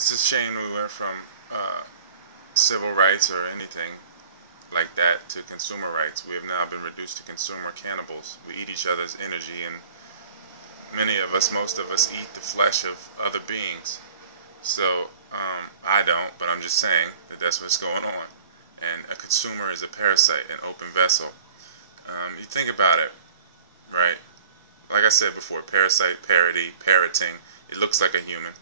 It's a shame we went from civil rights or anything like that to consumer rights. We have now been reduced to consumer cannibals. We eat each other's energy, and many of us, most of us, eat the flesh of other beings. So I don't, but I'm just saying that that's what's going on. And a consumer is a parasite, an open vessel. You think about it, right? Like I said before, parasite, parody, parroting. It looks like a human,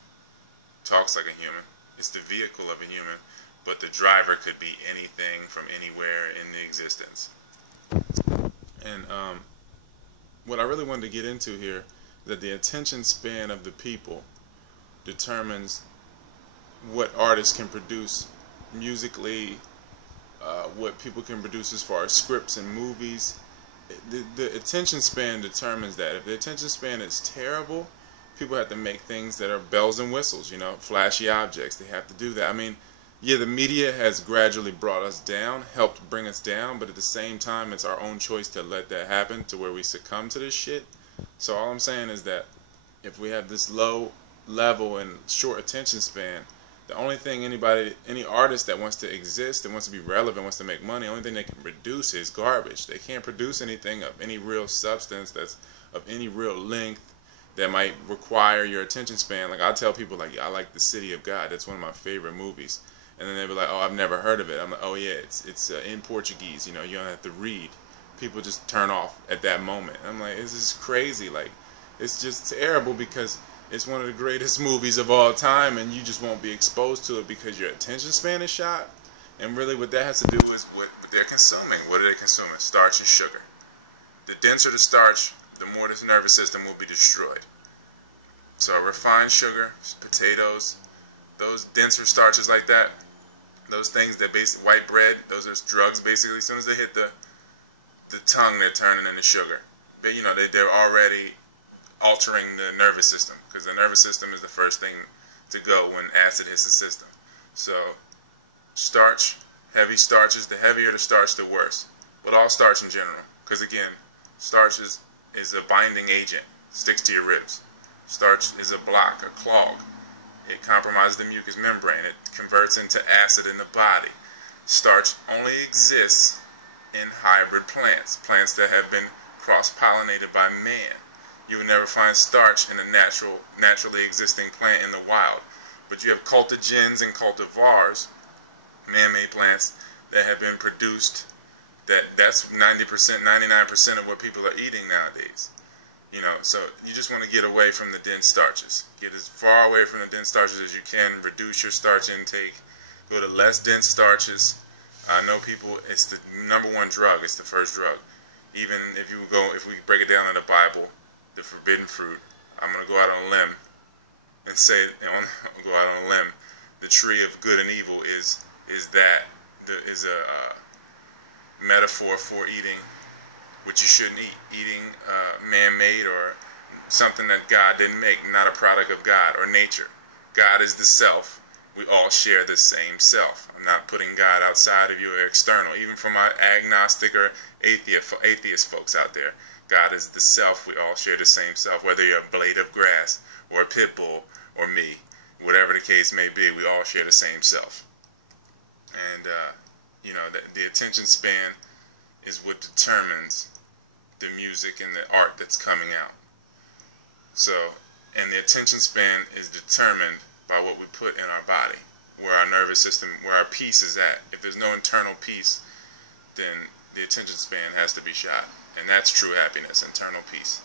talks like a human. It's the vehicle of a human, but the driver could be anything from anywhere in the existence. And what I really wanted to get into here is that the attention span of the people determines what artists can produce musically, what people can produce as far as scripts and movies. The attention span determines that. If the attention span is terrible, people have to make things that are bells and whistles, you know, flashy objects. They have to do that. I mean, yeah, the media has gradually brought us down, helped bring us down, but at the same time, it's our own choice to let that happen, to where we succumb to this shit. So all I'm saying is that if we have this low level and short attention span, the only thing any artist that wants to exist, that wants to be relevant, wants to make money, the only thing they can produce is garbage. They can't produce anything of any real substance, that's of any real length, that might require your attention span. Like I tell people, like, I like The City of God. That's one of my favorite movies. And then they'll be like, oh, I've never heard of it. I'm like, oh yeah, it's in Portuguese. You know, you don't have to read. People just turn off at that moment. I'm like, this is crazy. Like, it's just terrible because it's one of the greatest movies of all time, and you just won't be exposed to it because your attention span is shot. And really what that has to do is what they're consuming. What are they consuming? Starch and sugar. The denser the starch, the more this nervous system will be destroyed. So refined sugar, potatoes, those denser starches like that, those things that white bread, those are drugs basically. As soon as they hit the tongue, they're turning into sugar. But you know, they're already altering the nervous system, because the nervous system is the first thing to go when acid hits the system. So starch, heavy starches, the heavier the starch, the worse. But all starch in general, because again, starch is a binding agent, sticks to your ribs. Starch is a block, a clog. It compromises the mucous membrane. It converts into acid in the body. Starch only exists in hybrid plants, plants that have been cross-pollinated by man. You would never find starch in a naturally existing plant in the wild. But you have cultigens and cultivars, man-made plants, that have been produced. That's 90%, 99% of what people are eating nowadays. You know, so you just want to get away from the dense starches. Get as far away from the dense starches as you can. Reduce your starch intake. Go to less dense starches. I know people, it's the #1 drug. It's the first drug. Even if we break it down in the Bible, the forbidden fruit, I'm going to go out on a limb and say, the tree of good and evil is a metaphor for eating what you shouldn't eat. Eating man-made or something that God didn't make, not a product of God or nature. God is the self. We all share the same self. I'm not putting God outside of you or external. Even for my agnostic or atheist folks out there, God is the self. We all share the same self. Whether you're a blade of grass or a pit bull or me, whatever the case may be, we all share the same self. And you know, the attention span is what determines the music and the art that's coming out. So, and the attention span is determined by what we put in our body, where our nervous system, where our peace is at. If there's no internal peace, then the attention span has to be shot. And that's true happiness, internal peace.